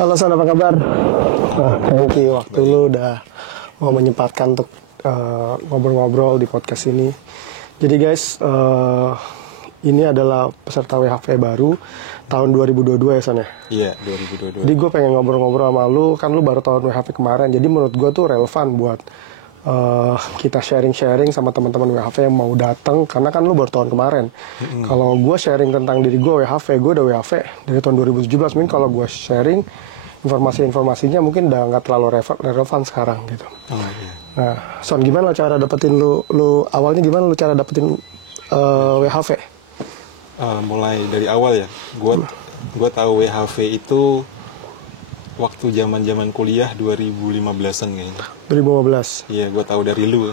Halo Son, apa kabar? Thank you waktu lu udah mau menyempatkan untuk ngobrol-ngobrol di podcast ini. Jadi guys, ini adalah peserta WHV baru tahun 2022 ya Son ya? Iya, 2022. Jadi gue pengen ngobrol-ngobrol sama lu, kan lu baru tahun WHV kemarin. Jadi menurut gue tuh relevan buat kita sharing-sharing sama teman-teman WHV yang mau datang, karena kan lu baru tahun kemarin. Kalau gue sharing tentang diri gue WHV, gue udah WHV dari tahun 2017. Mungkin kalau gue sharing informasinya mungkin udah nggak terlalu relevan sekarang gitu. Oh, iya. Nah, Son, gimana cara dapetin lu awalnya gimana lu cara dapetin WHV? Mulai dari awal ya. Gue tahu WHV itu waktu zaman kuliah 2015-an kayaknya. 2015. Iya, gue tahu dari lu.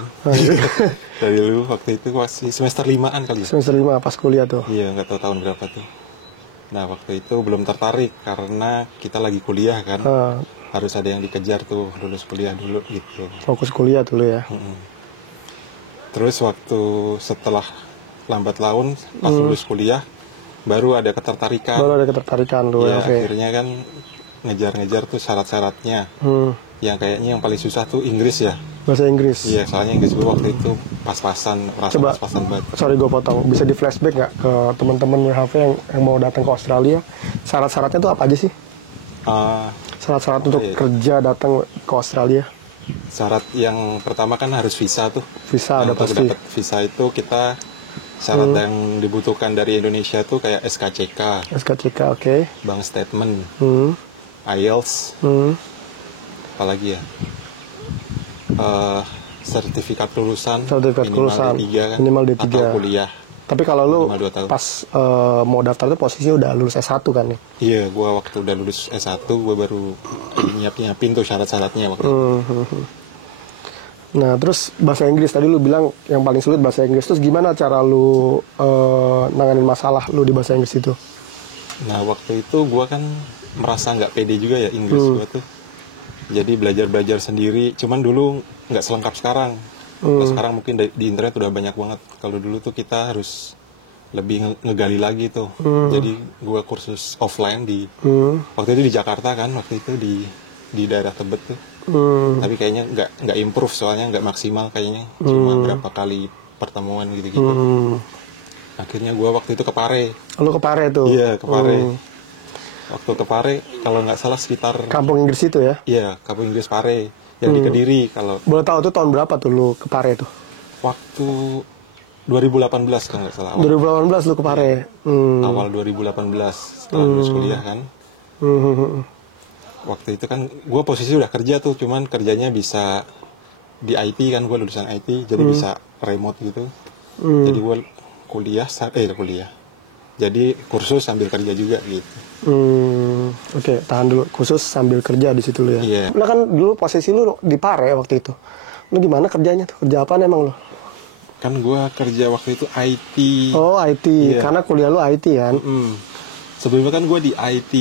Dari lu waktu itu masih semester 5-an kali ya. Semester 5 pas kuliah tuh. Iya, nggak tahu tahun berapa tuh. Nah, waktu itu belum tertarik karena kita lagi kuliah kan. Harus ada yang dikejar tuh, lulus kuliah dulu gitu. Fokus kuliah dulu ya. Terus waktu setelah lambat laun pas lulus kuliah baru ada ketertarikan. Baru ada ketertarikan lu Iya, WHV. akhirnya kan ngejar-ngejar tuh syarat-syaratnya. Yang kayaknya yang paling susah tuh Inggris ya. Bahasa Inggris. Iya, soalnya Inggris gue waktu itu pas-pasan, merasa Coba, pas-pasan banget. sorry gue potong, bisa di flashback nggak ke teman-teman WHV yang mau datang ke Australia? Syarat-syaratnya tuh apa aja sih? Syarat-syarat untuk iya. kerja datang ke Australia? Syarat yang pertama kan harus visa tuh. Visa Nah, udah untuk pasti. dapat visa itu kita syarat yang dibutuhkan dari Indonesia tuh kayak SKCK, SKCK, oke. bank statement, Hmm. IELTS, Hmm. apalagi ya, sertifikat lulusan, Sertifikat minimal lulusan, D3 kan, minimal D3. atau kuliah. Tapi kalau lu Minimal 2 tahun. pas mau daftar tuh posisinya udah lulus S1 kan nih? Iya, gue waktu udah lulus S1, gue baru nyiapin tuh syarat-syaratnya waktu itu. Nah, terus bahasa Inggris tadi lu bilang yang paling sulit bahasa Inggris. Terus gimana cara lu nanganin masalah lu di bahasa Inggris itu? Nah, waktu itu gue kan merasa nggak pede juga ya Inggris gue tuh. Jadi belajar sendiri, cuman dulu nggak selengkap sekarang. Kalau sekarang mungkin di internet udah banyak banget. Kalau dulu tuh kita harus lebih ngegali lagi tuh. Jadi gue kursus offline waktu itu di Jakarta kan, waktu itu di daerah Tebet tuh. Tapi kayaknya nggak improve, soalnya nggak maksimal kayaknya, cuma berapa kali pertemuan gitu-gitu. Akhirnya gue waktu itu ke Pare. Lu ke Pare tuh? Iya, ke Pare. Waktu ke Pare kalau nggak salah sekitar, Kampung Inggris itu ya? iya, Kampung Inggris Pare yang di Kediri. Kalau Boleh tahu tuh tahun berapa tuh lu ke Pare tuh? waktu 2018 kalau nggak salah, 2018 lu ke Pare. awal 2018 setelah lulus kuliah kan. Waktu itu kan gue posisi udah kerja tuh, cuman kerjanya bisa di IT kan, gue lulusan IT, jadi bisa remote gitu. Jadi gue kuliah, jadi kursus sambil kerja juga gitu. Oke, tahan dulu. Khusus sambil kerja di situ lu ya? Iya. Nah kan dulu posisi lu di Pare waktu itu. Lu gimana kerjanya tuh? Kerja apaan emang lu? Kan gue kerja waktu itu IT. Oh, IT. Iya. Karena kuliah lu IT kan? Sebelumnya kan gue di IT,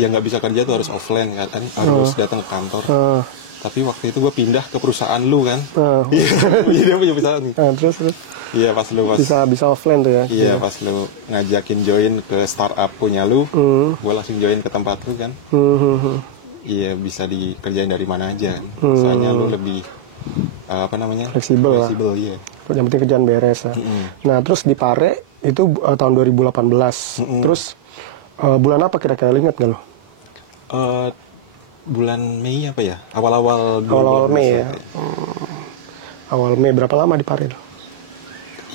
yang nggak bisa kerja tuh harus offline kan, harus datang ke kantor. Tapi waktu itu gue pindah ke perusahaan lu kan. Iya, dia punya perusahaan. Nah, terus Iya, pas lu bisa offline tuh ya? Iya, pas lu ngajakin join ke startup punya lu, gue langsung join ke tempat lu kan. Iya, bisa dikerjain dari mana aja kan. Soalnya lu lebih Fleksibel lah. iya. Yang penting kerjaan beres ya. Nah, terus di Pare itu tahun 2018. Terus bulan apa kira-kira, lu ingat nggak lo? Bulan Mei apa ya? Awal-awal Mei ya. kayak. Awal Mei. Berapa lama di Pare lo?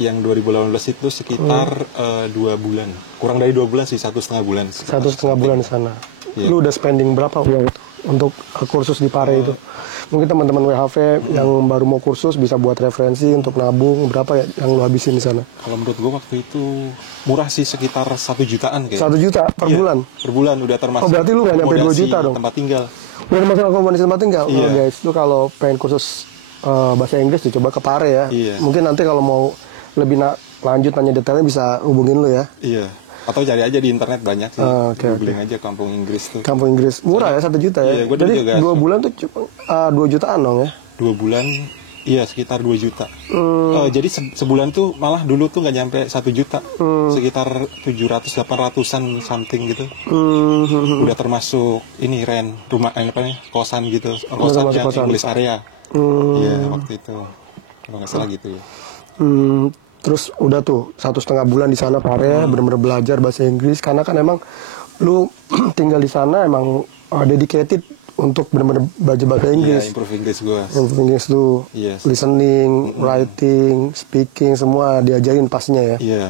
Yang 2018 itu sekitar 2 bulan. Kurang dari 2 bulan sih, 1,5 bulan. 1,5 bulan di sana. Iya. Lu udah spending berapa uang itu untuk kursus di Pare itu? Mungkin teman-teman WHV yang baru mau kursus bisa buat referensi untuk nabung, berapa ya yang lu habisin di sana? Kalau menurut gue waktu itu murah sih, sekitar 1 jutaan kayak. 1 juta per Iya, bulan? Per bulan udah termasuk. Oh, berarti lu nggak nyampe 2 juta dong? Tempat tinggal. Udah termasuk akomodasi tempat tinggal? Iya. Oh, guys, lu kalau pengen kursus bahasa Inggris dicoba ke Pare ya. Iya. Mungkin nanti kalau mau lebih lanjut nanya detailnya bisa hubungin lu ya. Iya. Atau cari aja di internet banyak sih. Oke. Googling aja Kampung Inggris tuh. Kampung Inggris murah ya, 1 juta ya. Iya, gua dulu Jadi juga 2 bulan tuh cuma 2 jutaan dong ya. 2 bulan Iya, sekitar 2 juta. Jadi sebulan tuh malah dulu tuh nggak nyampe 1 juta. Sekitar 700-800an something gitu. Udah termasuk ini rumah apa nih, kosan gitu. Kosan yang English area. Iya, waktu itu. Kalau nggak salah gitu ya. Terus udah tuh 1,5 bulan di sana Korea, bener-bener belajar bahasa Inggris. Karena kan emang lu tinggal di sana emang dedicated untuk benar-benar belajar bahasa Inggris. Iya, improve English gue. Improve English tuh, Yes. listening, writing, speaking, semua diajarin pastinya ya. Iya.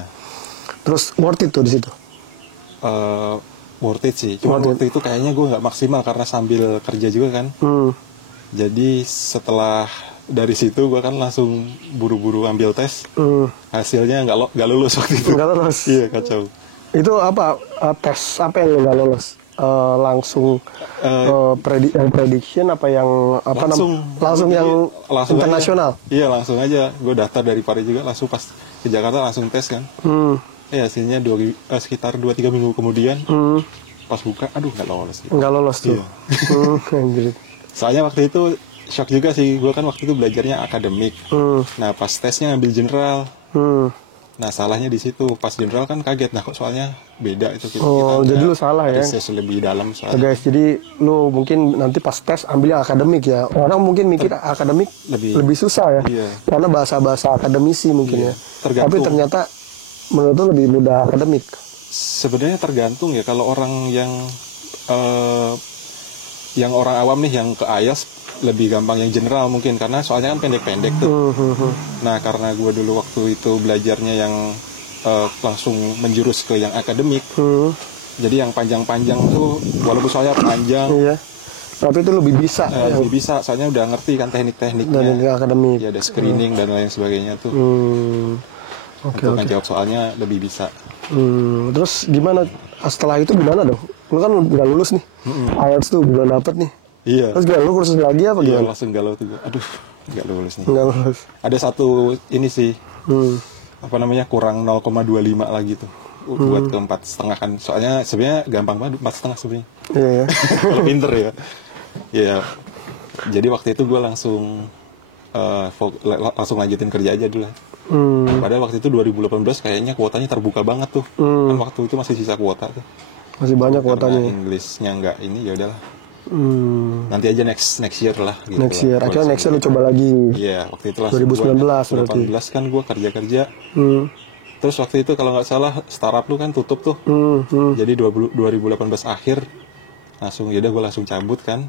Terus worth it tuh di situ. Worth it sih. Cuma waktu itu kayaknya gue nggak maksimal karena sambil kerja juga kan. Jadi setelah dari situ gue kan langsung buru-buru ambil tes. Hasilnya nggak lulus waktu itu. Nggak lulus. Iya, kacau. Itu apa tes apa yang nggak lulus? Langsung prediction apa yang apa langsung yang langsung internasional. Aja. Iya, langsung aja. Gue daftar dari Paris juga, langsung pas ke Jakarta langsung tes kan. Hasilnya sekitar 2-3 minggu kemudian pas buka, aduh nggak lolos. Gitu. Nggak lolos tuh. Iya. Soalnya waktu itu shock juga sih. Gue kan waktu itu belajarnya akademik. Nah pas tesnya ngambil general. Nah salahnya di situ, pas general kan kaget, nah kok soalnya beda itu kita jadi lu salah ya. Research lebih dalam soalnya. Guys, jadi lu mungkin nanti pas tes ambil yang akademik ya. Orang mungkin mikir akademik lebih susah ya. Iya. Karena bahasa-bahasa akademisi mungkin ya. Tergantung. Tapi ternyata menurut lu lebih mudah akademik. Sebenarnya tergantung ya, kalau orang yang orang awam nih yang ke IELTS lebih gampang yang general mungkin karena soalnya kan pendek-pendek tuh. Nah karena gue dulu waktu itu belajarnya yang langsung menjurus ke yang akademik, jadi yang panjang-panjang tuh walaupun soalnya panjang, iya. Tapi itu lebih bisa. Lebih bisa, soalnya udah ngerti kan teknik-tekniknya. Dan akademik. Ya ada screening dan lain sebagainya tuh. Untuk menjawab soalnya lebih bisa. Terus gimana setelah itu gimana dong? Lu kan udah lulus nih, IELTS tuh belum dapet nih. Iya. Terus gimana, lu kursus lagi apa gimana? Iya, langsung galau tuh. Aduh, nggak lulus nih. Nggak lulus. Ada satu ini sih, apa namanya, kurang 0,25 lagi tuh. Buat ke 4,5 kan. Soalnya sebenarnya gampang banget 4,5 sebenarnya. Iya ya. Kalau pinter ya. Iya. Jadi waktu itu gue langsung langsung lanjutin kerja aja dulu. Padahal waktu itu 2018 kayaknya kuotanya terbuka banget tuh. Kan waktu itu masih sisa kuota tuh. Masih banyak kuotanya. Englishnya nggak ini, ya udahlah. Nanti aja next year lah gitu. Next year. Akhirnya next year lu coba lagi. Iya, waktu itu lah 2019 2018 kan gue kerja. Terus waktu itu kalau nggak salah startup lu kan tutup tuh. Jadi 2018 akhir langsung gue langsung cabut kan.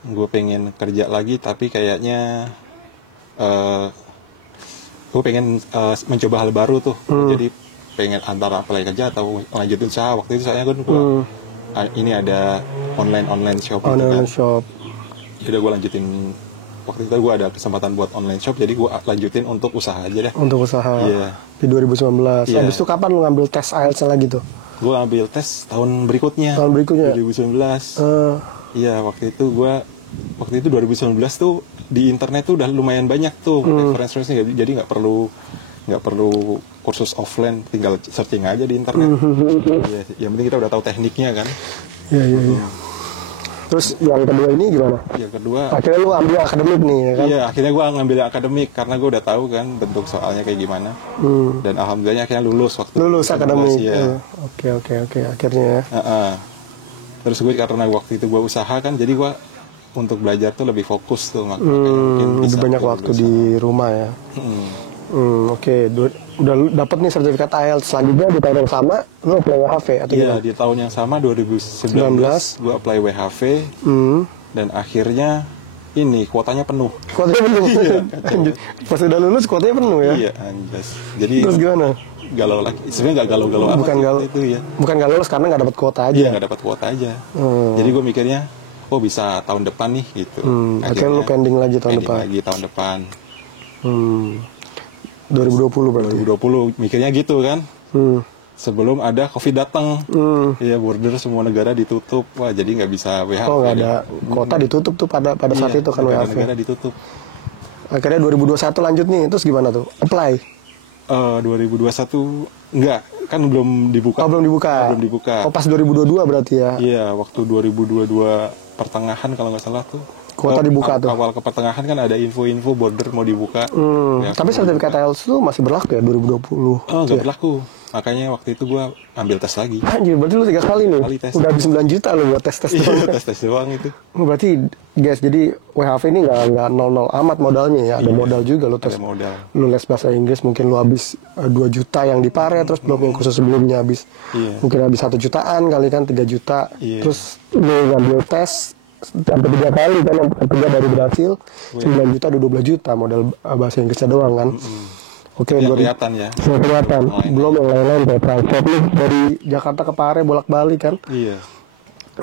Gue pengen kerja lagi tapi kayaknya gue pengen mencoba hal baru tuh. Jadi pengen antara apply kerja atau lanjutin usaha. Waktu itu soalnya gue ini ada online shop gitu kan. Shop. Jadi gue lanjutin, waktu itu gue ada kesempatan buat online shop, jadi gue lanjutin untuk usaha aja deh. Untuk usaha. Iya. Di 2019. Iya. Habis itu kapan lu ngambil tes IELTS lagi tuh? Gue ambil tes tahun berikutnya. 2019. Iya, waktu itu 2019 tuh di internet tuh udah lumayan banyak tuh referensi-referensinya, jadi nggak perlu kursus offline, tinggal searching aja di internet. Ya, yang penting kita udah tahu tekniknya kan. Iya. Terus yang kedua ini gimana? Yang kedua, akhirnya lu ambil akademik nih ya kan? Iya, akhirnya gue ngambil akademik karena gue udah tahu kan bentuk soalnya kayak gimana. Dan alhamdulillahnya akhirnya lulus akademik. Ya. Oke, akhirnya. Terus gue karena waktu itu gue usaha kan, jadi gue untuk belajar tuh lebih fokus tuh, makanya mungkin lebih banyak waktu di rumah ya. Oke. Udah dapat nih sertifikat IELTS. Selanjutnya di tahun yang sama lu apply WHV atau Iya, gimana? di tahun yang sama 2019 gue apply WHV dan akhirnya ini kuotanya penuh. Kuotanya penuh. Iya, pas udah lulus kuotanya penuh ya? Iya, anjas. Jadi terus gimana? Galau lagi. Sebenarnya nggak galau-galau amat itu ya. Bukan nggak lulus karena nggak dapat kuota aja. Iya, nggak dapat kuota aja. Jadi gue mikirnya, bisa tahun depan nih gitu. Akhirnya lu pending lagi tahun depan. 2020 berarti. 2020 mikirnya gitu kan. Sebelum ada COVID datang. Ya, border semua negara ditutup. Wah, jadi nggak bisa WHV. Oh, nggak ada kota ditutup tuh pada saat itu kan WHV. Negara ditutup. Akhirnya 2021 lanjut nih. Terus gimana tuh? Apply. 2021 enggak, kan belum dibuka. Belum dibuka. Belum dibuka. Pas 2022 berarti ya. Iya, waktu 2022 pertengahan kalau nggak salah tuh. Kuota dibuka tuh. Awal ke pertengahan kan ada info-info border mau dibuka. Ya, Tapi sertifikat IELTS tuh masih berlaku ya 2020? Oh, nggak berlaku. Makanya waktu itu gue ambil tes lagi. Anjir, berarti lu 3 kali nih. Kali tes. Udah habis 9 juta lu buat tes-tes doang. Iya, tes doang itu. Berarti guys, jadi WHV ini nggak nol amat modalnya ya. Ada modal juga lu tes. Ada modal. Lu les bahasa Inggris mungkin lu habis 2 juta yang di Pare, terus belum yang khusus sebelumnya habis. Iya. Mungkin habis 1 jutaan kali kan 3 juta. Iya. Terus lu ngambil tes sampai 3 kali kan, yang ketiga baru berhasil. 9 juta udah 12 juta modal bahasa Inggrisnya doang kan. Oke, Yang kelihatan ya. Yang kelihatan. Belum yang lain-lain kayak transport lu dari Jakarta ke Pare bolak-balik kan. Iya.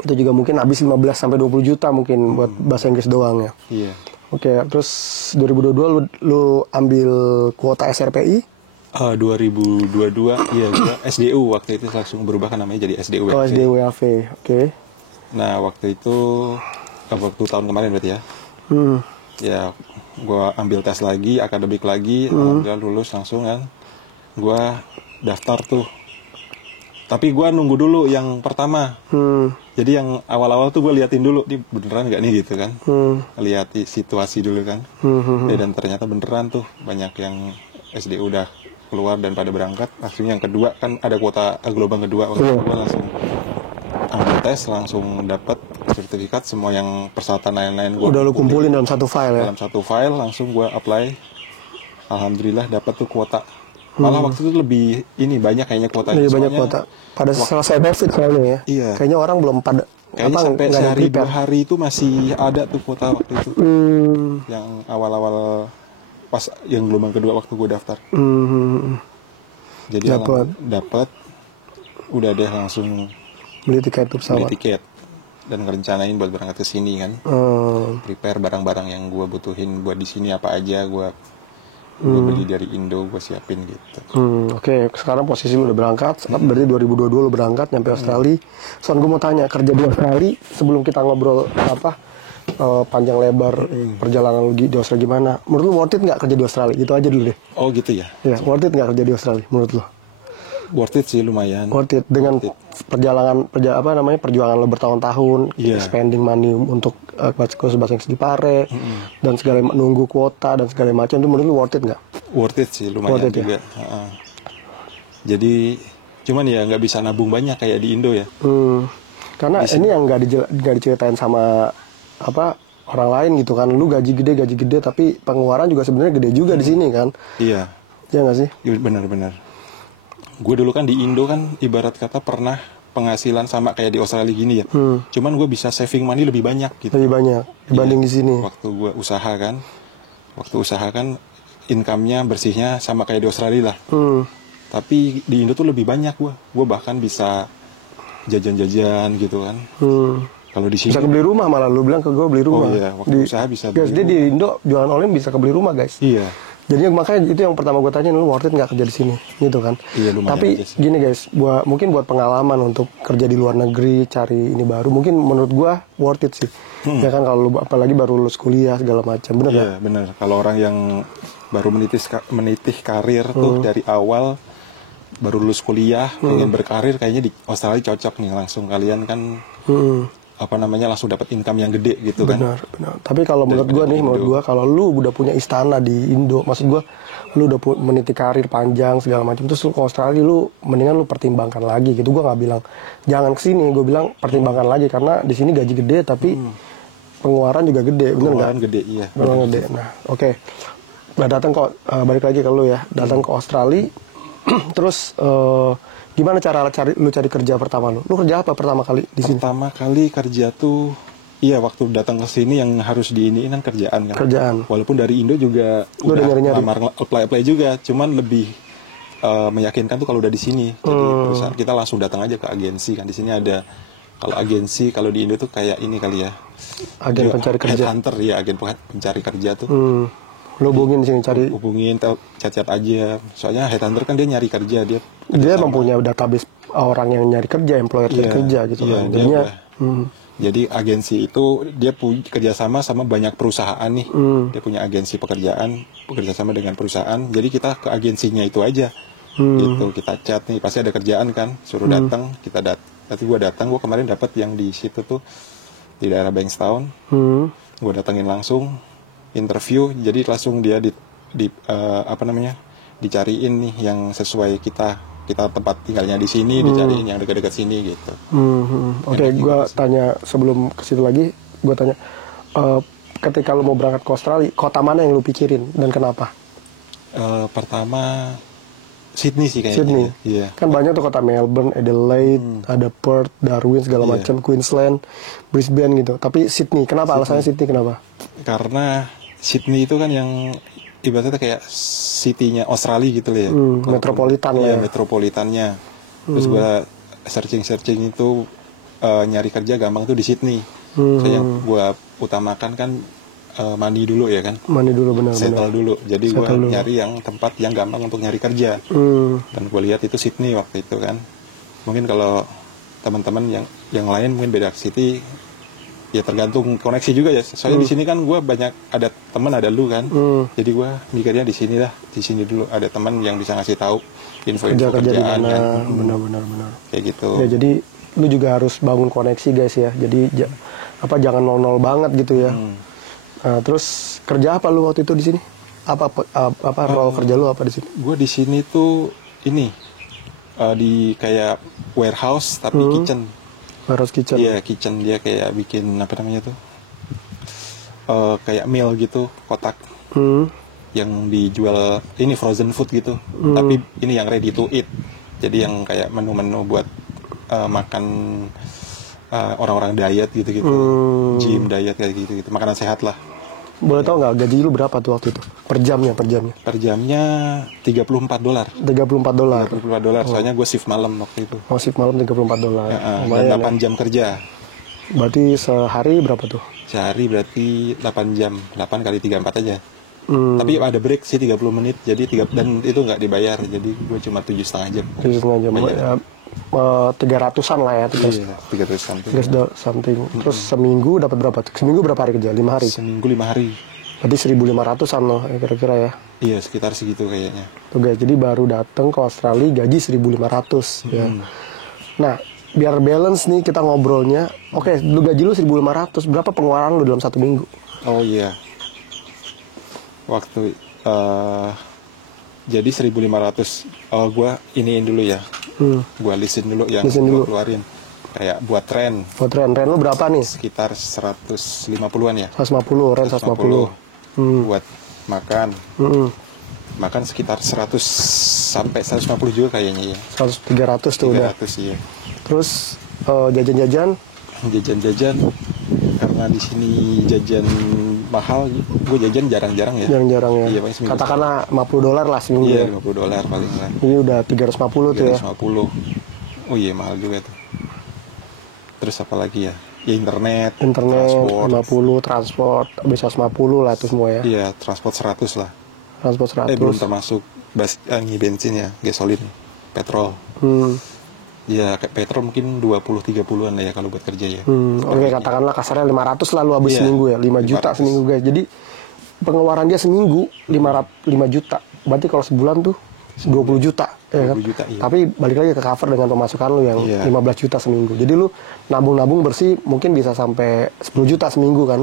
Itu juga mungkin habis 15 sampai 20 juta mungkin buat bahasa Inggris doang ya. Iya. Oke, terus 2022 lu ambil kuota SRPI? 2022 iya gua SDU waktu itu langsung berubah kan namanya jadi SDU. Oh, SDU WHV. Oke. Nah, waktu itu waktu tahun kemarin berarti ya. Ya, gua ambil tes lagi, akademik lagi, alhamdulillah lulus langsung kan. Gua daftar tuh. Tapi gua nunggu dulu yang pertama. Jadi yang awal-awal tuh gue liatin dulu, nih beneran nggak nih gitu kan. Lihat situasi dulu kan. Dan ternyata beneran tuh, banyak yang SDU udah keluar dan pada berangkat. Langsung yang kedua kan ada kuota gelombang kedua, waktu itu gue langsung ambil tes, langsung dapat sertifikat, semua yang persyaratan lain-lain gue Udah lu kumpulin dalam satu file ya? dalam satu file, langsung gue apply. Alhamdulillah dapat tuh kuota. Malah waktu itu lebih ini banyak kayaknya kuotanya. Lebih banyak kuota. Pada selesai COVID soalnya ya. Iya. Kayaknya orang belum pada. Kayaknya sampai nggak ada sehari prepare. 2 hari itu masih ada tuh kuota waktu itu. Yang awal-awal pas yang gelombang kedua waktu gue daftar. Jadi dapat. Udah deh langsung Beli tiket tuh beli pesawat. tiket dan ngerencanain buat berangkat ke sini kan. Prepare barang-barang yang gue butuhin buat di sini apa aja gue beli dari Indo, gue siapin gitu. Oke, sekarang posisi lu udah berangkat. Berarti 2022 lu berangkat nyampe Australia. Soalnya gue mau tanya, kerja di Australia sebelum kita ngobrol panjang lebar perjalanan lu di Australia gimana? Menurut lu worth it nggak kerja di Australia? Gitu aja dulu deh. Oh gitu ya. Ya, worth it nggak kerja di Australia menurut lu? Worth it sih lumayan. Worth it dengan perjuangan lo bertahun-tahun, Iya. spending money untuk kursus bahasa Inggris di Pare dan segala nunggu kuota dan segala macam, itu menurut lu worth it nggak? Worth it sih lumayan Worth it, juga. Jadi cuman ya nggak bisa nabung banyak kayak di Indo ya. Karena ini yang nggak diceritain sama orang lain gitu kan. Lu gaji gede tapi pengeluaran juga sebenarnya gede juga di sini kan. Iya. Ya nggak sih? Iya, benar-benar. Gue dulu kan di Indo kan ibarat kata pernah penghasilan sama kayak di Australia gini ya. Cuman gue bisa saving money lebih banyak gitu. Lebih banyak dibanding di sini. Waktu gue usaha kan income-nya bersihnya sama kayak di Australia lah. Tapi di Indo tuh lebih banyak gue. Gue bahkan bisa jajan-jajan gitu kan. Kalau di sini Bisa kebeli rumah, malah lu bilang ke gue beli rumah. Oh iya, waktu usaha bisa guys, beli dia di Indo jualan online bisa kebeli rumah guys. Iya. Jadi makanya itu yang pertama gue tanya, lu worth it nggak kerja di sini, gitu kan? Iya, lumayan Tapi aja sih. gini guys, mungkin buat pengalaman untuk kerja di luar negeri, cari ini baru, mungkin menurut gue worth it sih. Ya kan kalau lu apalagi baru lulus kuliah segala macam, bener Iya, nggak? benar. Kalau orang yang baru menitih karir tuh dari awal, baru lulus kuliah, ingin berkarir, kayaknya di Australia cocok nih. Langsung kalian kan langsung dapat income yang gede gitu kan. Benar. Tapi kalau menurut gue kalau lu udah punya istana di Indo, maksud gue, lu udah meniti karir panjang segala macam, terus lu ke Australia, lu mendingan lu pertimbangkan lagi gitu. Gue nggak bilang jangan kesini, gue bilang pertimbangkan lagi karena di sini gaji gede tapi pengeluaran juga gede, bener nggak? Pengeluaran gede, iya. Pengeluaran gede. Nah, oke. Udah datang kok, balik lagi ke lu ya, datang ke Australia, terus gimana cara lu cari kerja pertama lu? Lu kerja apa pertama kali di sini? Pertama kali kerja tuh, iya waktu datang ke sini yang harus diiniin kan kerjaan kan. Kerjaan. Walaupun dari Indo juga Lu udah nyari-nyari? lamar apply juga, cuman lebih meyakinkan tuh kalau udah di sini. Jadi perusahaan kita langsung datang aja ke agensi kan. Di sini ada, kalau agensi kalau di Indo tuh kayak ini kali ya. Agen pencari kerja. Headhunter ya, agen pencari kerja tuh. Lu hubungin di sini cari. Hubungin, chat-chat aja. Soalnya headhunter kan dia nyari kerja, dia Dia mempunyai database orang yang nyari kerja, employer cari kerja gitu kan. Jadinya, jadi agensi itu dia punya kerjasama sama banyak perusahaan nih. Dia punya agensi pekerjaan, bekerjasama dengan perusahaan. Jadi kita ke agensinya itu aja. Gitu, kita chat nih, pasti ada kerjaan kan, suruh datang, Tapi gue datang, gue kemarin dapat yang di situ tuh di daerah Bankstown. gue datengin langsung interview, jadi langsung dia apa namanya, dicariin nih yang sesuai kita tempat tinggalnya di sini, dicariin yang dekat-dekat sini gitu. Oke, gue tanya sebelum ke situ lagi, gue tanya ketika lu mau berangkat ke Australia, kota mana yang lu pikirin dan kenapa? Pertama Sydney sih kayaknya. Sydney. Iya. Kan banyak tuh kota, Melbourne, Adelaide, ada Perth, Darwin segala macam, Queensland, Brisbane gitu. Tapi Sydney, kenapa? Alasannya Sydney kenapa? Karena Sydney itu kan yang ibaratnya kayak city-nya Australia gitu ya. Metropolitan lah. Iya, Ya. metropolitannya. Terus gue searching itu nyari kerja gampang tuh di Sydney. So, yang gue utamakan kan mandi dulu ya kan. Mandi dulu benar-benar. Settle dulu. Jadi gue nyari yang tempat yang gampang untuk nyari kerja. Dan gue lihat itu Sydney waktu itu kan. Mungkin kalau teman-teman yang lain mungkin beda city, ya tergantung koneksi juga ya. Soalnya di sini kan gue banyak ada teman, ada lu kan. Jadi gue mikirnya di sini dulu ada teman yang bisa ngasih tahu info-info kerjaan kan. Benar. Kayak gitu. Ya jadi lu juga harus bangun koneksi guys ya. Jadi jangan nol banget gitu ya. Nah, terus kerja apa lu waktu itu di sini? Apa role kerja lu apa di sini? Gue di sini tuh ini di kayak warehouse tapi kitchen. Warehouse kitchen. Iya, kitchen, dia kayak bikin apa namanya tuh? Kayak meal gitu, kotak. Yang dijual ini frozen food gitu. Tapi ini yang ready to eat. Jadi yang kayak menu-menu buat makan orang-orang diet gitu-gitu. Gym diet kayak gitu-gitu. Makanan sehat lah. Boleh tau nggak gaji lu berapa tuh waktu itu? Per jamnya? Per jamnya $34. $34. Soalnya gue shift malam waktu itu. Oh, shift malam $34. Dan 8 jam kerja. Berarti sehari berapa tuh? Sehari berarti 8 jam. 8 kali 34 aja. Tapi ada break sih 30 menit. Jadi dan itu nggak dibayar. Jadi gue cuma 7,5 jam. 7,5 jam. Ya, 300-an lah ya. 300 something. Terus seminggu dapat berapa tuh? Seminggu berapa hari kerja? 5 hari? Seminggu 5 hari. Berarti 1.500-an loh kira-kira ya? Iya, sekitar segitu kayaknya. Tuh guys, jadi baru datang ke Australia gaji 1.500 ya. Nah, biar balance nih kita ngobrolnya. Oke, lu gaji lu 1.500, berapa pengeluaran lu dalam 1 minggu? Oh iya. Waktu jadi 1.500. Gue iniin dulu ya. Gue listin dulu yang gue keluarin. Kayak buat rent. Buat rent lu berapa nih? Sekitar 150-an ya. 150, rent 150. Buat makan. Makan sekitar 100 sampai 150 juga kayaknya ya. 300 tuh 300 udah. Iya. Terus jajan-jajan? Jajan-jajan karena di sini jajan mahal, gue jajan jarang-jarang ya. Jarang-jarang ya. Iya, katakanlah $50 lah seminggu. Iya, ya. $50 paling lah. Ini udah 350 tuh ya. 350. Oh iya, mahal juga tuh. Terus apa lagi ya? Ya internet, transport. 50, transport, habis 150 lah itu semua ya. Iya, transport 100 lah. Transport 100. Belum termasuk bensin ya, gasolin, petrol. Ya kayak petrol mungkin 20-30-an lah ya kalau buat kerja ya. Oke, katakanlah kasarnya 500 lah lu habis seminggu ya. 5 juta seminggu guys. Jadi pengeluaran dia seminggu 5 juta. Berarti kalau sebulan tuh 20 juta ya kan? Juta, iya. Tapi balik lagi ke cover dengan pemasukan lu yang 15 juta seminggu. Jadi lu nabung-nabung bersih mungkin bisa sampai 10 juta seminggu kan.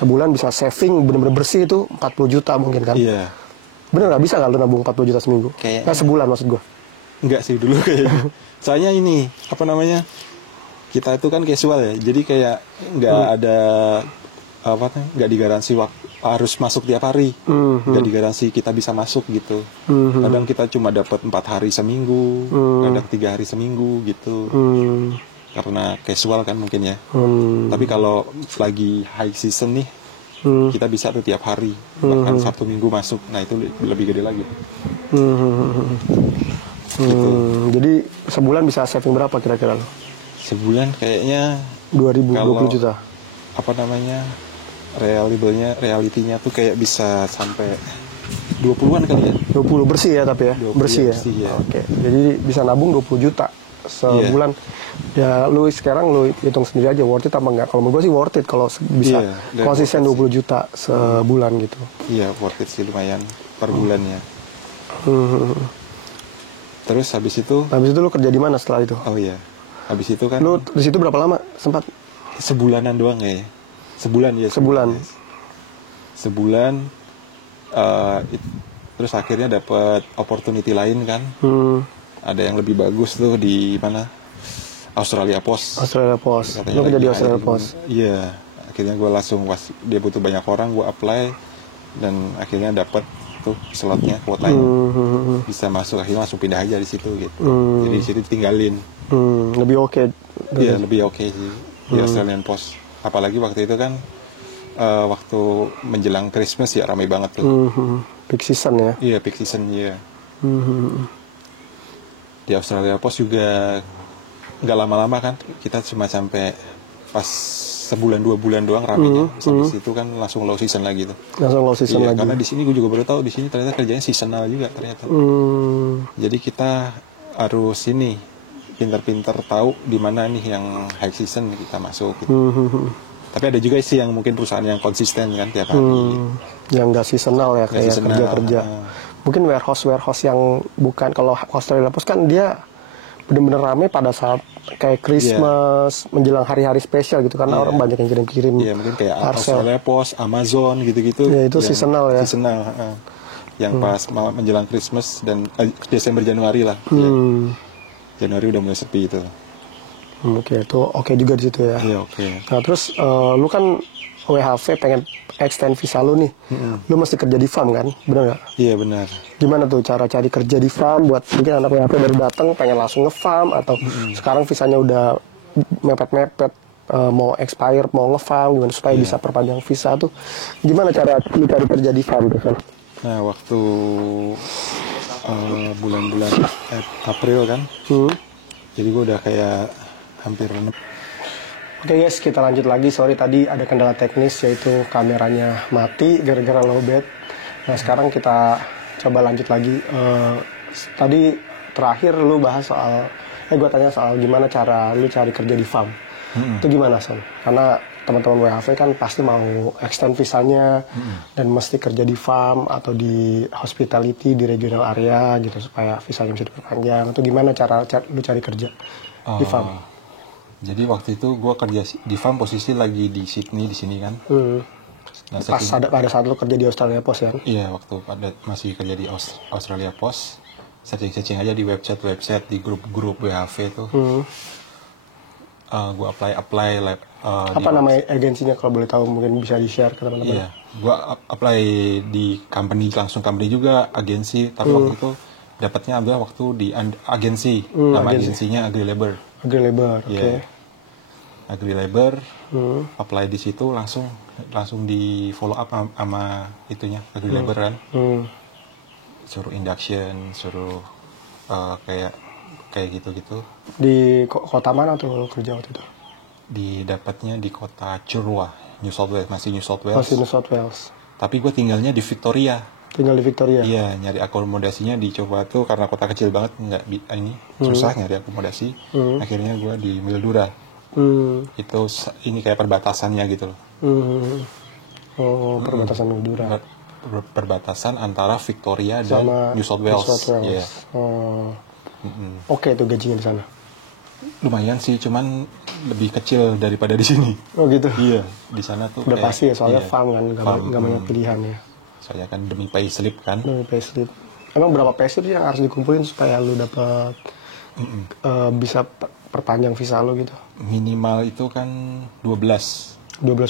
Sebulan bisa saving bener-bener bersih itu 40 juta mungkin kan. Iya. Bener nggak bisa nggak lu nabung 40 juta seminggu? Kayaknya. Nah, sebulan maksud gua. Enggak sih dulu kayaknya. Soalnya ini apa namanya, kita itu kan casual ya, jadi kayak nggak ada apa, nggak digaransi waktu harus masuk tiap hari, nggak digaransi kita bisa masuk gitu. Kadang kita cuma dapat 4 hari seminggu, kadang 3 hari seminggu gitu. Karena casual kan mungkin ya. Tapi kalau lagi high season nih, kita bisa tuh tiap hari, bahkan Sabtu Minggu masuk. Nah itu lebih gede lagi. Gitu. Jadi sebulan bisa saving berapa kira-kira lo? Sebulan kayaknya 20 juta. Apa namanya, realitinya tuh kayak bisa sampai 20-an kali ya. 20 bersih ya tapi ya. Bersih ya. Oke. Jadi bisa nabung 20 juta sebulan. Ya lu sekarang lu hitung sendiri aja worth it apa enggak. Kalau menurut gue sih worth it kalau bisa konsisten 20 juta sebulan gitu. Iya, worth it sih lumayan per bulannya. Terus habis itu lu kerja di mana setelah itu? Oh iya. Habis itu kan lu di situ berapa lama sempat? Sebulanan doang ya. Sebulan ya. Sebulan. Sebulan. Terus akhirnya dapat opportunity lain kan. Ada yang lebih bagus tuh di mana? Australia Post. Australia Post. Katanya Lo kerja lagi di Australia hiring. Post. Iya. Akhirnya gue langsung dia butuh banyak orang, gue apply dan akhirnya dapat tuh slotnya, kuotanya. Bisa masuk, akhirnya langsung pindah aja di situ gitu. Jadi di situ tinggalin. Lebih oke. Iya, lebih oke sih di Australian Post. Apalagi waktu itu kan waktu menjelang Christmas ya ramai banget tuh. Peak season ya. Iya, peak season ya. Di Australia Post juga nggak lama-lama kan, kita cuma sampai pas sebulan 2 bulan doang ramenya. Sampai situ kan langsung low season lagi tuh. Langsung low season Iya, lagi. karena di sini gue juga baru tahu di sini ternyata kerjanya seasonal juga ternyata. Jadi kita harus ini pintar-pintar tahu di mana nih yang high season kita masuk gitu. Tapi ada juga sih yang mungkin perusahaan yang konsisten kan tiap hari. Yang nggak seasonal ya, kayak seasonal, kerja-kerja. Mungkin warehouse yang bukan, kalau Australia Post kan dia bener-bener rame pada saat kayak Christmas, menjelang hari-hari spesial gitu, karena orang banyak yang kirim-kirim. Iya, mungkin kayak parcel. Australia Post, Amazon gitu-gitu. Ya, itu seasonal ya. Seasonal, yang pas menjelang Christmas dan Desember Januari lah. Ya. Januari udah mulai sepi itu. Oke, itu oke juga di situ ya. Iya, oke. Nah, terus lu kan WHV pengen extend visa lu nih. Lu mesti kerja di farm kan? Bener nggak? Iya, benar. Gimana tuh cara cari kerja di farm buat mungkin anak WHV baru datang pengen langsung nge-farm, atau sekarang visanya udah mepet-mepet, mau expire, mau nge-farm, gimana supaya bisa perpanjang visa tuh? Gimana cara lu cari kerja di farm tuh kan? Nah, waktu bulan-bulan April kan, jadi gue udah kayak hampir. Oke guys, kita lanjut lagi. Sorry tadi ada kendala teknis, yaitu kameranya mati gara-gara lowbat. Nah sekarang kita coba lanjut lagi. Tadi terakhir lu bahas soal, gue tanya soal gimana cara lu cari kerja di farm. Itu gimana Son? Karena teman-teman WHV kan pasti mau extend visanya dan mesti kerja di farm atau di hospitality di regional area gitu supaya visanya bisa diperpanjang. Itu gimana cara lu cari kerja di farm? Jadi waktu itu gue kerja di farm, posisi lagi di Sydney di sini kan. Nah, Pas pada saat lu kerja di Australia Post ya? Iya, waktu masih kerja di Australia Post, searching aja di website di grup-grup WHV itu. Gue apply apa nama agensinya kalau boleh tahu, mungkin bisa di share ke teman-teman? Iya, gue apply di company juga, agensi. Tapi waktu itu dapatnya adalah waktu di agensi. Nama agensinya AgriLabor. AgriLabor, oke. Yeah. AgriLabor, apply di situ langsung di follow up sama itunya AgriLabor kan. Suruh induction, suruh kayak gitu-gitu. Di kota mana tuh kerja waktu itu? Dapatnya di kota Curwa, New South Wales, masih New South Wales. Masih New South Wales. Tapi gue tinggalnya di Victoria. Tinggal di Victoria? Iya, nyari akomodasinya dicoba tuh karena kota kecil banget, susah nyari akomodasi. Akhirnya gue di Mildura. Itu ini kayak perbatasannya gitu loh. Oh, perbatasan Mildura. Perbatasan antara Victoria dan sama New South Wales. Yeah. Oke, itu gajinya di sana. Lumayan sih, cuman lebih kecil daripada di sini. Oh gitu. Iya, di sana tuh. Udah pasti ya, soalnya farm kan, nggak banyak pilihan ya. Soalnya kan demi payslip kan. Demi payslip. Emang berapa payslip yang harus dikumpulin supaya lu dapat bisa perpanjang visa lu gitu? Minimal itu kan 12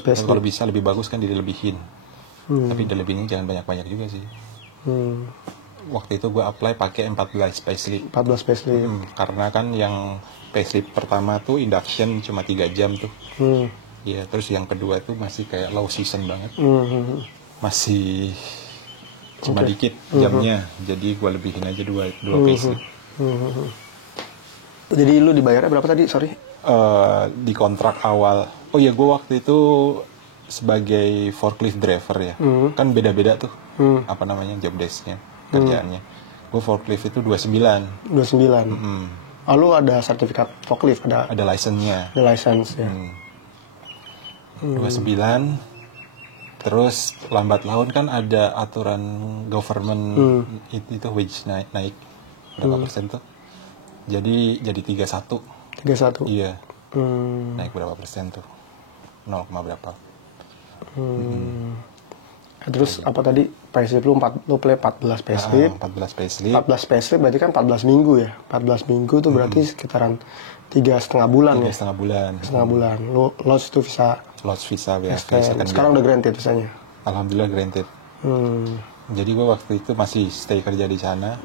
payslip. Kalau bisa lebih bagus kan dilebihin. Tapi dilebihin jangan banyak-banyak juga sih. Waktu itu gue apply pakai 14 payslip. 14 payslip. Karena kan yang payslip pertama tuh induction cuma 3 jam tuh. Iya, terus yang kedua tuh masih kayak low season banget. Masih cuma dikit jamnya. Jadi gue lebihin aja 2 payslip. Jadi lu dibayarnya berapa tadi? Sorry. Di kontrak awal. Oh iya, gue waktu itu sebagai forklift driver ya. Kan beda-beda tuh. Apa namanya job desk-nya, kerjaannya. Gue forklift itu 29. 29. Oh, lu ada sertifikat forklift? Ada license-nya. Ada license ya. 29. Terus lambat laun kan ada aturan government itu wage naik berapa persen tuh? Jadi 31. 31. Iya. Naik berapa persen tuh? 0, berapa? Terus apa tadi payslip lu play 14 payslip. 14 payslip. 14 payslip berarti kan 14 minggu ya. 14 minggu itu berarti sekitaran 3,5 bulan ya. 3,5 bulan. Setengah bulan. Lu loss itu visa. Lost visa ya. Sekarang udah granted visanya. Alhamdulillah granted. Jadi gue waktu itu masih stay kerja di sana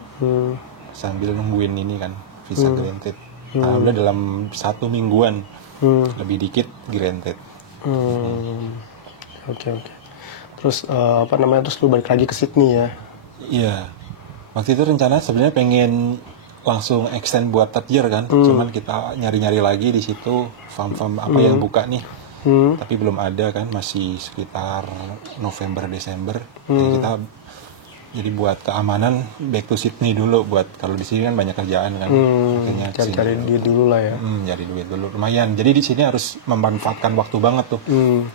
sambil nungguin ini kan visa granted. Alhamdulillah dalam 1 mingguan lebih dikit granted. Oke. Terus apa namanya, terus lu balik lagi ke Sydney ya? Iya. Waktu itu rencana sebenarnya pengen langsung extend buat third year kan. Cuman kita nyari-nyari lagi di situ farm apa yang buka nih. Tapi belum ada kan, masih sekitar November Desember. Jadi buat keamanan back to Sydney dulu, buat kalau di sini kan banyak kerjaan kan. Makanya Cari duit dulu lah ya. Cari duit dulu lumayan. Jadi di sini harus memanfaatkan waktu banget tuh.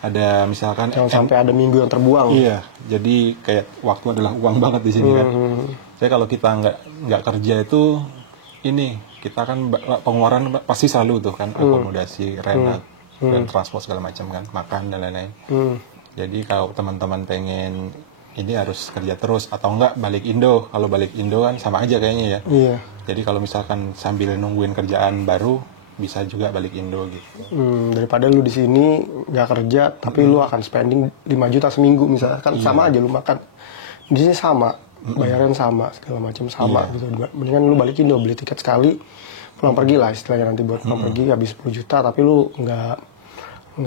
Ada misalkan Jangan sampai ada minggu yang terbuang. Iya, jadi kayak waktu adalah uang banget di sini kan. Jadi kalau kita nggak kerja itu ini kita kan pengeluaran pasti selalu tuh kan, akomodasi, rent, dan transport segala macam kan, makan dan lain-lain. Jadi kalau teman-teman pengen ini harus kerja terus atau enggak balik Indo. Kalau balik Indo kan sama aja kayaknya ya. Iya. Jadi kalau misalkan sambil nungguin kerjaan baru bisa juga balik Indo gitu. Daripada lu di sini nggak kerja tapi lu akan spending 5 juta seminggu misalnya kan sama aja lu makan. Di sini sama, bayaran sama, segala macam sama gitu. Mendingan lu balik Indo beli tiket sekali pulang pergi lah istilahnya, nanti buat pulang pergi habis 10 juta tapi lu nggak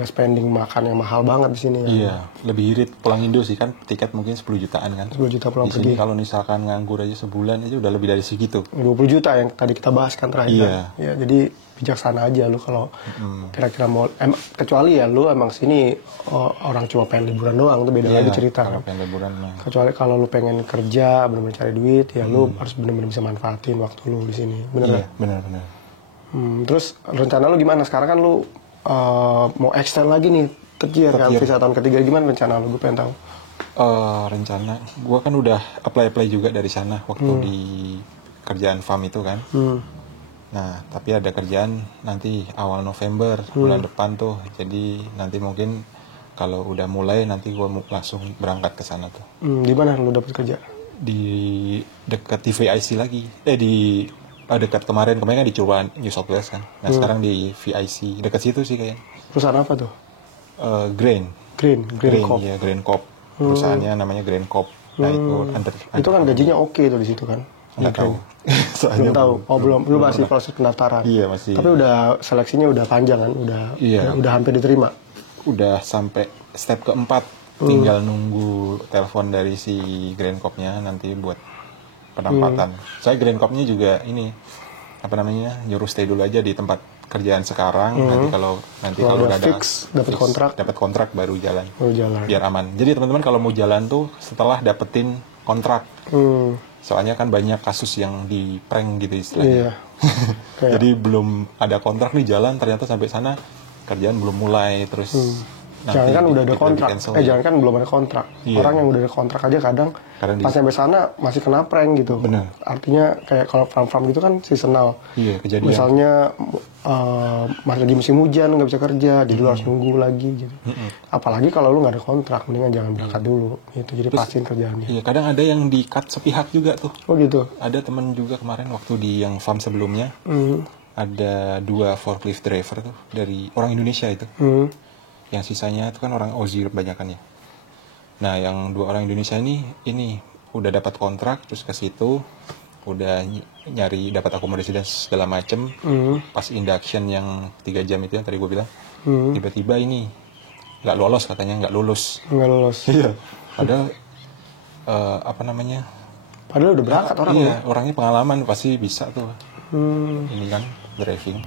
spending makan yang mahal banget di sini ya. Iya, lebih irit pulang Indo sih kan, tiket mungkin 10 jutaan kan. 10 juta pulang di pergi. Sini kalau misalkan nganggur aja sebulan aja udah lebih dari segitu. 20 juta yang tadi kita bahas kan terakhir. Iya. Kan? Ya, jadi bijaksana aja lu kalau kira-kira mau kecuali ya lu emang sini orang cuma pengen liburan doang, itu beda lagi cerita kalau kan. pengen liburan mah. Kecuali kalau lu pengen kerja, benar-benar cari duit, ya lu harus benar-benar bisa manfaatin waktu lu di sini. Bener Iya, kan? benar-benar. Terus rencana lu gimana? Sekarang kan lu mau extend lagi nih third kan, visa tahun ketiga, gimana rencana lu? Gue pengen tahu. Rencana, gue kan udah apply juga dari sana waktu di kerjaan farm itu kan. Nah, tapi ada kerjaan nanti awal November bulan depan tuh. Jadi nanti mungkin kalau udah mulai nanti gue langsung berangkat ke sana tuh. Di mana lu dapat kerja? Di dekat VIC lagi. Dekat kemarin kan di Curwan, New South Wales kan. Nah, sekarang di VIC, dekat situ sih kayaknya. Perusahaan apa tuh? Green Corp. Ya, Green Corp. Perusahaannya namanya Green Corp. Nah, itu kan gajinya oke tuh di situ kan? Nggak tahu. Belum tahu. Belum masih proses pendaftaran. Iya, masih. Tapi udah seleksinya udah panjang kan? Udah hampir diterima. Udah sampai step keempat. Tinggal nunggu telepon dari si Green Corp-nya nanti buat penempatan. Saya Green Corp-nya juga ini nyuruh stay dulu aja di tempat kerjaan sekarang. Nanti kalau udah dapat kontrak baru jalan. Biar aman. Jadi teman-teman kalau mau jalan tuh setelah dapetin kontrak. Soalnya kan banyak kasus yang di prank gitu istilahnya. Iya. Jadi belum ada kontrak nih jalan, ternyata sampai sana kerjaan belum mulai terus. Jangan kan udah ada kontrak. Jangan kan belum ada kontrak. Iya. Orang yang udah ada kontrak aja kadang pas sampai sana masih kena prank gitu. Bener. Artinya kayak kalau farm gitu kan seasonal. Iya, kejadian. Misalnya masih lagi musim hujan nggak bisa kerja, jadi lu harus nunggu lagi gitu. Apalagi kalau lu nggak ada kontrak, mendingan jangan berangkat dulu. Gitu. Jadi pastiin kerjaannya. Iya, kadang ada yang di cut sepihak juga tuh. Oh gitu. Ada teman juga kemarin waktu di yang farm sebelumnya. Ada 2 forklift driver tuh dari orang Indonesia itu. Yang sisanya itu kan orang Aussie kebanyakan ya. Nah, yang 2 orang Indonesia ini udah dapat kontrak terus ke situ udah nyari dapat akomodasi dan segala macem. Pas induction yang 3 jam itu yang tadi gue bilang, tiba-tiba ini nggak lolos katanya, nggak lulus. Iya. Padahal Padahal udah berangkat orang. Iya, orangnya pengalaman pasti bisa tuh. Ini kan driving.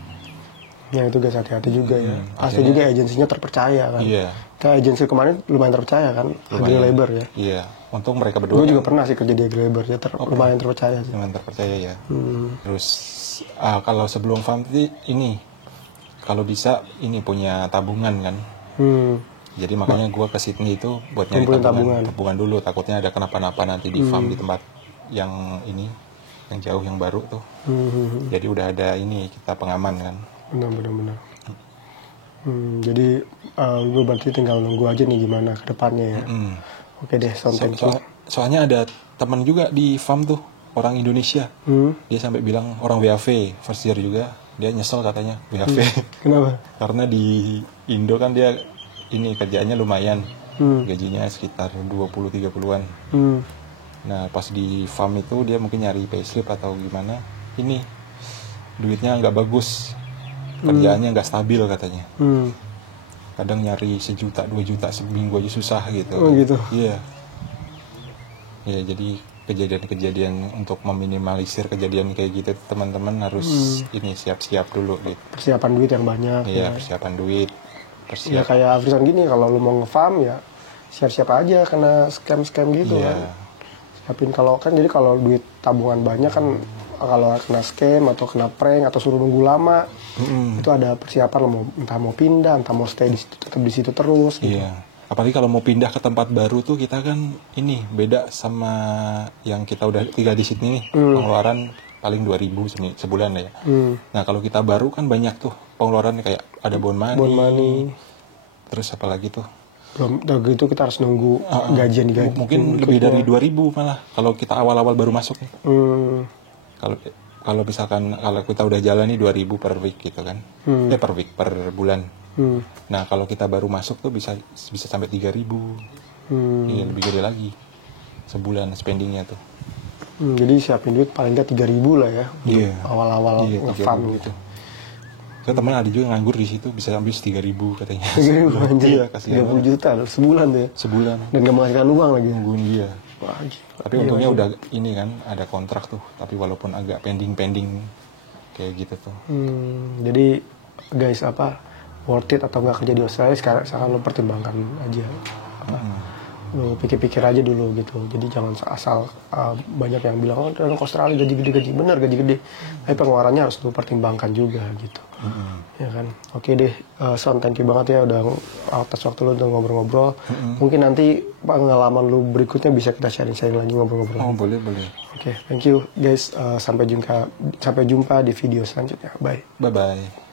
Ya itu guys, hati-hati juga ya. Pasti juga agensinya terpercaya kan. Iya. Kayak agensi kemarin lumayan terpercaya kan, Agri Labor ya. Iya. Untung mereka berdua. Gue juga pernah sih kerja di Agri Labor, ya lumayan terpercaya sih. Lumayan terpercaya ya. Terus kalau sebelum farm ini, kalau bisa ini punya tabungan kan. Jadi makanya gue ke Sydney itu buat nyari tabungan dulu. Takutnya ada kenapa-napa nanti di farm di tempat yang ini, yang jauh yang baru tuh. Jadi udah ada ini kita pengaman kan. Benar. Jadi lu berarti tinggal nunggu aja nih gimana ke depannya ya. Oke deh, thank you. Soalnya ada teman juga di farm tuh, orang Indonesia. Dia sampai bilang orang WAV, first year juga. Dia nyesel katanya WAV. Kenapa? Karena di Indo kan dia ini kerjaannya lumayan. Gajinya sekitar 20-30-an. Nah pas di farm itu dia mungkin nyari payslip atau gimana, ini duitnya nggak bagus, kerjaannya nggak stabil katanya. Kadang nyari 1 juta 2 juta seminggu aja susah gitu. Oh gitu. Iya. Ya jadi kejadian-kejadian untuk meminimalisir kejadian kayak gitu teman-teman harus ini siap-siap dulu gitu. Persiapan duit yang banyak. Iya, persiapan duit. Ya kayak Afrisan gini, kalau lu mau nge-farm ya siap-siap aja kena scam-scam gitu kan. Siapin kalau kan, jadi kalau duit tabungan banyak kan, kalau kena scam atau kena prank atau suruh nunggu lama, itu ada persiapan lo, entah mau pindah, entah mau stay di situ, tetap di situ terus. Gitu. Iya. Apalagi kalau mau pindah ke tempat baru tuh kita kan ini beda sama yang kita udah tinggal di sini nih. Pengeluaran paling 2.000 sebulan ya. Nah kalau kita baru kan banyak tuh pengeluaran kayak ada bond money. Terus apa lagi tuh? Belum gitu kita harus nunggu gajian digaji. Mungkin lebih dari 2.000 malah kalau kita awal-awal baru masuk nih. Kalau misalkan kalau kita udah jalan nih 2.000 per week gitu kan. Per week, per bulan. Nah kalau kita baru masuk tuh bisa sampai 3.000. Iya lebih gede lagi sebulan spendingnya tuh. Jadi siapin duit paling nggak 3.000 lah ya. Awal-awal nge-farm gitu. Saya teman ada juga nganggur di situ bisa habis 3.000 katanya. 3.000 anjir. Iya, kasihan. 30 juta sebulan tuh ya. Sebulan. Dan gak menghasilkan uang lagi. Nungguin dia. Wah, tapi untungnya udah ini kan ada kontrak tuh. Tapi walaupun agak pending kayak gitu tuh. Jadi guys worth it atau nggak kerja di Australia sekarang lo pertimbangkan aja. Lo pikir-pikir aja dulu gitu. Jadi jangan asal banyak yang bilang oh ke Australia gaji gede, bener gaji gede. Tapi pengeluarannya harus lo pertimbangkan juga gitu. Ya kan. Oke deh, Son, thank you banget ya udah atas waktu lo udah ngobrol-ngobrol. Mungkin nanti pengalaman lo berikutnya bisa kita sharing-sharing lagi, ngobrol-ngobrol. Oh boleh. Oke, thank you guys. Sampai jumpa di video selanjutnya. Bye. Bye.